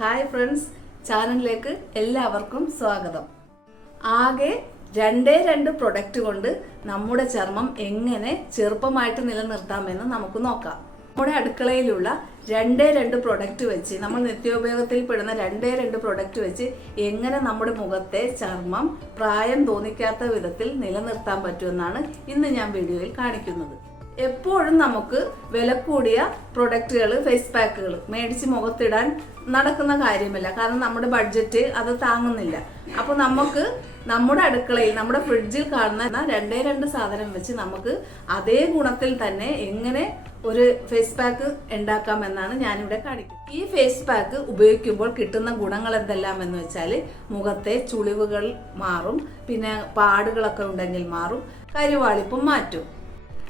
Hi friends ചാനലിലേക്ക് എല്ലാവർക്കും സ്വാഗതം. ആകെ രണ്ടേ രണ്ട് പ്രൊഡക്റ്റ് കൊണ്ട് നമ്മുടെ ചർമ്മം എങ്ങനെ ചെറുപ്പമായിട്ട് നിലനിർത്താമെന്ന് നമുക്ക് നോക്കാം. നമ്മുടെ അടുക്കളയിലുള്ള രണ്ടേ രണ്ട് പ്രൊഡക്റ്റ് വെച്ച് നമ്മൾ നിത്യോപയോഗത്തിൽ പെടുന്ന രണ്ടേ രണ്ട് പ്രൊഡക്റ്റ് വെച്ച് എങ്ങനെ നമ്മുടെ മുഖത്തെ ചർമ്മം പ്രായം തോന്നിക്കാത്ത വിധത്തിൽ നിലനിർത്താൻ പറ്റുമെന്നാണ് ഇന്ന് ഞാൻ വീഡിയോയിൽ കാണിക്കുന്നത്. എപ്പോഴും നമുക്ക് വില കൂടിയ പ്രൊഡക്റ്റുകൾ ഫേസ് പാക്കുകൾ മേടിച്ച് മുഖത്തിടാൻ നടക്കുന്ന കാര്യമല്ല. കാരണം നമ്മുടെ ബഡ്ജറ്റ് അത് താങ്ങുന്നില്ല. അപ്പോൾ നമുക്ക് നമ്മുടെ അടുക്കളയിൽ നമ്മുടെ ഫ്രിഡ്ജിൽ കാണുന്ന രണ്ടേ രണ്ട് സാധനം വെച്ച് നമുക്ക് അതേ ഗുണത്തിൽ തന്നെ എങ്ങനെ ഒരു ഫേസ് പാക്ക് ഉണ്ടാക്കാം എന്നാണ് ഞാനിവിടെ കാണിക്കുന്നത്. ഈ ഫേസ് പാക്ക് ഉപയോഗിക്കുമ്പോൾ കിട്ടുന്ന ഗുണങ്ങൾ എന്തെല്ലാം എന്ന് വെച്ചാൽ മുഖത്തെ ചുളിവുകൾ മാറും പിന്നെ പാടുകളൊക്കെ ഉണ്ടെങ്കിൽ മാറും കരുവാളിപ്പും മാറ്റും.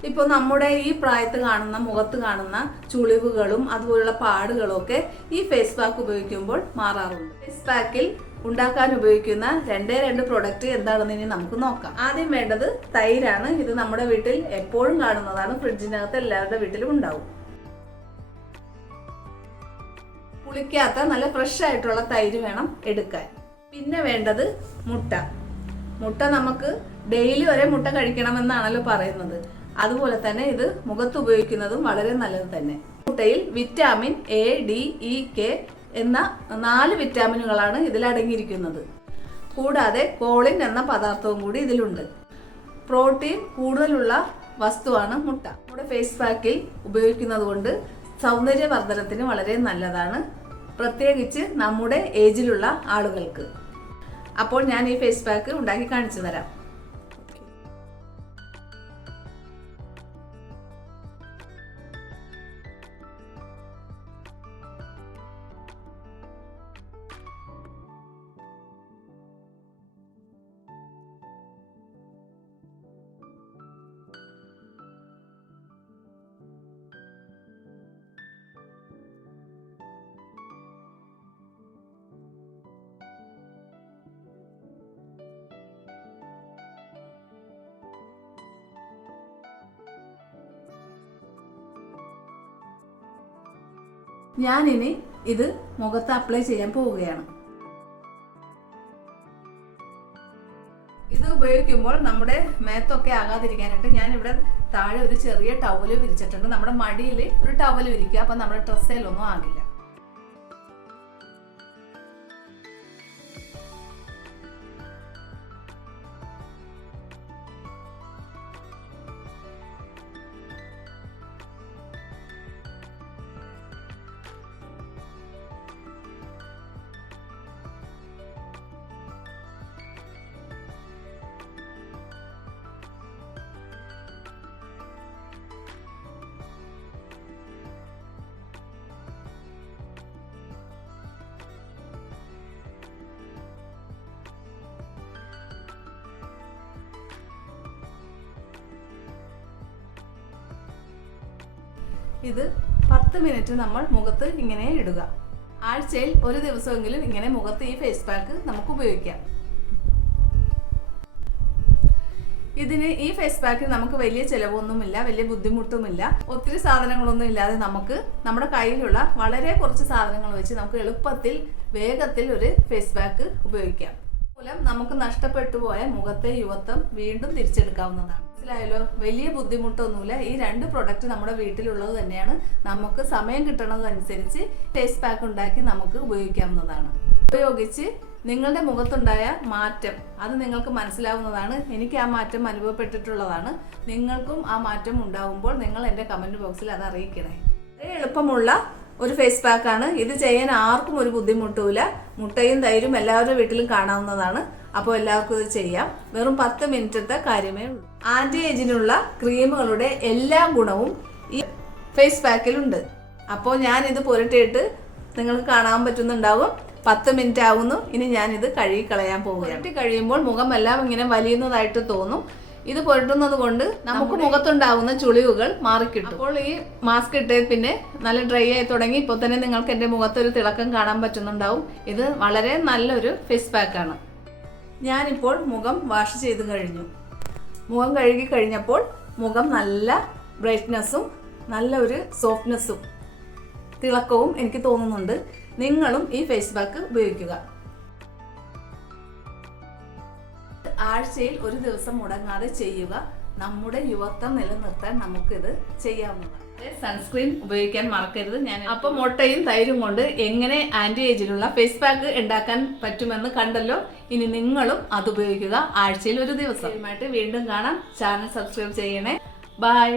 ഇപ്പോൾ നമ്മുടെ ഈ പ്രായത്ത് കാണുന്ന മുഖത്ത് കാണുന്ന ചുളിവുകളും അതുപോലുള്ള പാടുകളും ഒക്കെ ഈ ഫേസ് പാക്ക് ഉപയോഗിക്കുമ്പോൾ മാറാറുണ്ട്. ഫേസ് പാക്കിൽ ഉണ്ടാക്കാൻ ഉപയോഗിക്കുന്ന രണ്ടേ രണ്ട് പ്രൊഡക്റ്റ് എന്താണെന്ന് ഇനി നമുക്ക് നോക്കാം. ആദ്യം വേണ്ടത് തൈരാണ്. ഇത് നമ്മുടെ വീട്ടിൽ എപ്പോഴും കാണുന്നതാണ്. ഫ്രിഡ്ജിനകത്ത് എല്ലാവരുടെ വീട്ടിലും ഉണ്ടാവും. പുളിക്കാത്ത നല്ല ഫ്രഷ് ആയിട്ടുള്ള തൈര് വേണം എടുക്കാൻ. പിന്നെ വേണ്ടത് മുട്ട. മുട്ട നമുക്ക് ഡെയിലി വരെ മുട്ട കഴിക്കണമെന്നാണല്ലോ പറയുന്നത്. അതുപോലെ തന്നെ ഇത് മുഖത്ത് ഉപയോഗിക്കുന്നതും വളരെ നല്ലത് തന്നെ. മുട്ടയിൽ vitamin A D E K എന്ന നാല് വിറ്റാമിനുകളാണ് ഇതിൽ അടങ്ങിയിരിക്കുന്നത്. കൂടാതെ കോളിൻ എന്ന പദാർത്ഥവും കൂടി ഇതിലുണ്ട്. പ്രോട്ടീൻ കൂടുതലുള്ള വസ്തുവാണ് മുട്ട. നമ്മുടെ ഫേസ് പാക്കിൽ ഉപയോഗിക്കുന്നത് കൊണ്ട് സൗന്ദര്യവർദ്ധനത്തിന് വളരെ നല്ലതാണ്. പ്രത്യേകിച്ച് നമ്മുടെ ഏജിലുള്ള ആളുകൾക്ക്. അപ്പോൾ ഞാൻ ഈ ഫേസ് പാക്ക് ഉണ്ടാക്കി കാണിച്ചു തരാം. ഞാനിനി ഇത് മുഖത്ത് അപ്ലൈ ചെയ്യാൻ പോവുകയാണ്. ഇത് ഉപയോഗിക്കുമ്പോൾ നമ്മുടെ മേത്തൊക്കെ ആകാതിരിക്കാനായിട്ട് ഞാൻ ഇവിടെ താഴെ ഒരു ചെറിയ ടവൽ വിരിച്ചിട്ടുണ്ട്. നമ്മുടെ മടിയിൽ ഒരു ടവൽ വിരിക്കുക. അപ്പം നമ്മുടെ ഡ്രസ്സിലൊന്നും ആകില്ല. ഇത് പത്ത് മിനിറ്റ് നമ്മൾ മുഖത്ത് ഇങ്ങനെ ഇടുക. ആഴ്ചയിൽ ഒരു ദിവസമെങ്കിലും ഇങ്ങനെ മുഖത്ത് ഈ ഫേസ് പാക്ക് നമുക്ക് ഉപയോഗിക്കാം. ഇതിന് ഈ ഫേസ് പാക്കിൽ നമുക്ക് വലിയ ചിലവൊന്നുമില്ല വലിയ ബുദ്ധിമുട്ടുമില്ല. ഒത്തിരി സാധനങ്ങളൊന്നും ഇല്ലാതെ നമുക്ക് നമ്മുടെ കയ്യിലുള്ള വളരെ കുറച്ച് സാധനങ്ങൾ വെച്ച് നമുക്ക് എളുപ്പത്തിൽ വേഗത്തിൽ ഒരു ഫേസ് പാക്ക് ഉപയോഗിക്കാം. മൂലം നമുക്ക് നഷ്ടപ്പെട്ടു പോയ മുഖത്തെ യുവത്വം വീണ്ടും തിരിച്ചെടുക്കാവുന്നതാണ്. മനസ്സിലായല്ലോ? വലിയ ബുദ്ധിമുട്ടൊന്നുമില്ല. ഈ രണ്ട് പ്രൊഡക്റ്റ് നമ്മുടെ വീട്ടിലുള്ളത് തന്നെയാണ്. നമുക്ക് സമയം കിട്ടണതനുസരിച്ച് ഫേസ് പാക്ക് ഉണ്ടാക്കി നമുക്ക് ഉപയോഗിക്കാവുന്നതാണ്. ഉപയോഗിച്ച് നിങ്ങളുടെ മുഖത്തുണ്ടായ മാറ്റം അത് നിങ്ങൾക്ക് മനസ്സിലാവുന്നതാണ്. എനിക്ക് ആ മാറ്റം അനുഭവപ്പെട്ടിട്ടുള്ളതാണ്. നിങ്ങൾക്കും ആ മാറ്റം ഉണ്ടാവുമ്പോൾ നിങ്ങൾ എന്റെ കമന്റ് ബോക്സിൽ അത് അറിയിക്കണേ. വളരെ എളുപ്പമുള്ള ഒരു ഫേസ് പാക്കാണ് ഇത് ചെയ്യാൻ ആർക്കും ഒരു ബുദ്ധിമുട്ടുമില്ല. മുട്ടയും തൈരും എല്ലാവരുടെ വീട്ടിലും കാണാവുന്നതാണ്. അപ്പോൾ എല്ലാവർക്കും ഇത് ചെയ്യാം. വെറും പത്ത് മിനിറ്റത്തെ കാര്യമേ ഉള്ളൂ. ആന്റി ഏജിനുള്ള ക്രീമുകളുടെ എല്ലാ ഗുണവും ഈ ഫേസ് പാക്കിലുണ്ട് അപ്പോൾ ഞാൻ ഇത് പുരട്ടിയിട്ട് നിങ്ങൾക്ക് കാണാൻ പറ്റുന്നുണ്ടാവും. പത്ത് മിനിറ്റ് ആവുന്നു. ഇനി ഞാനിത് കഴുകി കളയാൻ പോവുകയാണ്. പുരട്ടി കഴിയുമ്പോൾ മുഖമെല്ലാം ഇങ്ങനെ വലിയുന്നതായിട്ട് തോന്നും. ഇത് പുരട്ടുന്നത് കൊണ്ട് നമുക്ക് മുഖത്തുണ്ടാകുന്ന ചുളിവുകൾ മാറിക്കിട്ടും. അപ്പോൾ ഈ മാസ്ക് ഇട്ടേ പിന്നെ നല്ല ഡ്രൈ ആയി തുടങ്ങി ഇപ്പോൾ തന്നെ നിങ്ങൾക്ക് എന്റെ മുഖത്തൊരു തിളക്കം കാണാൻ പറ്റുന്നുണ്ടാവും. ഇത് വളരെ നല്ലൊരു ഫേസ് പാക്കാണ് ഞാനിപ്പോൾ മുഖം വാഷ് ചെയ്ത് കഴിഞ്ഞു. മുഖം കഴുകി കഴിഞ്ഞപ്പോൾ മുഖം നല്ല ബ്രൈറ്റ്നെസ്സും നല്ല ഒരു സോഫ്റ്റ്നെസ്സും തിളക്കവും എനിക്ക് തോന്നുന്നുണ്ട്. നിങ്ങളും ഈ ഫേസ് പാക്ക് ഉപയോഗിക്കുക. ആഴ്ചയിൽ ഒരു ദിവസം മുടങ്ങാതെ ചെയ്യുക. നമ്മുടെ യുവത്വം നിലനിർത്താൻ നമുക്കിത് ചെയ്യാവുന്നതാണ്. സൺസ്ക്രീൻ ഉപയോഗിക്കാൻ മറക്കരുത്. ഞാൻ അപ്പൊ മുട്ടയും തൈരും കൊണ്ട് എങ്ങനെ ആന്റി ഏജിലുള്ള ഫേസ് പാക്ക് ഉണ്ടാക്കാൻ പറ്റുമെന്ന് കണ്ടല്ലോ. ഇനി നിങ്ങളും അത് ഉപയോഗിക്കുക ആഴ്ചയിൽ ഒരു ദിവസം. വീണ്ടും കാണാം. ചാനൽ സബ്സ്ക്രൈബ് ചെയ്യണേ. ബൈ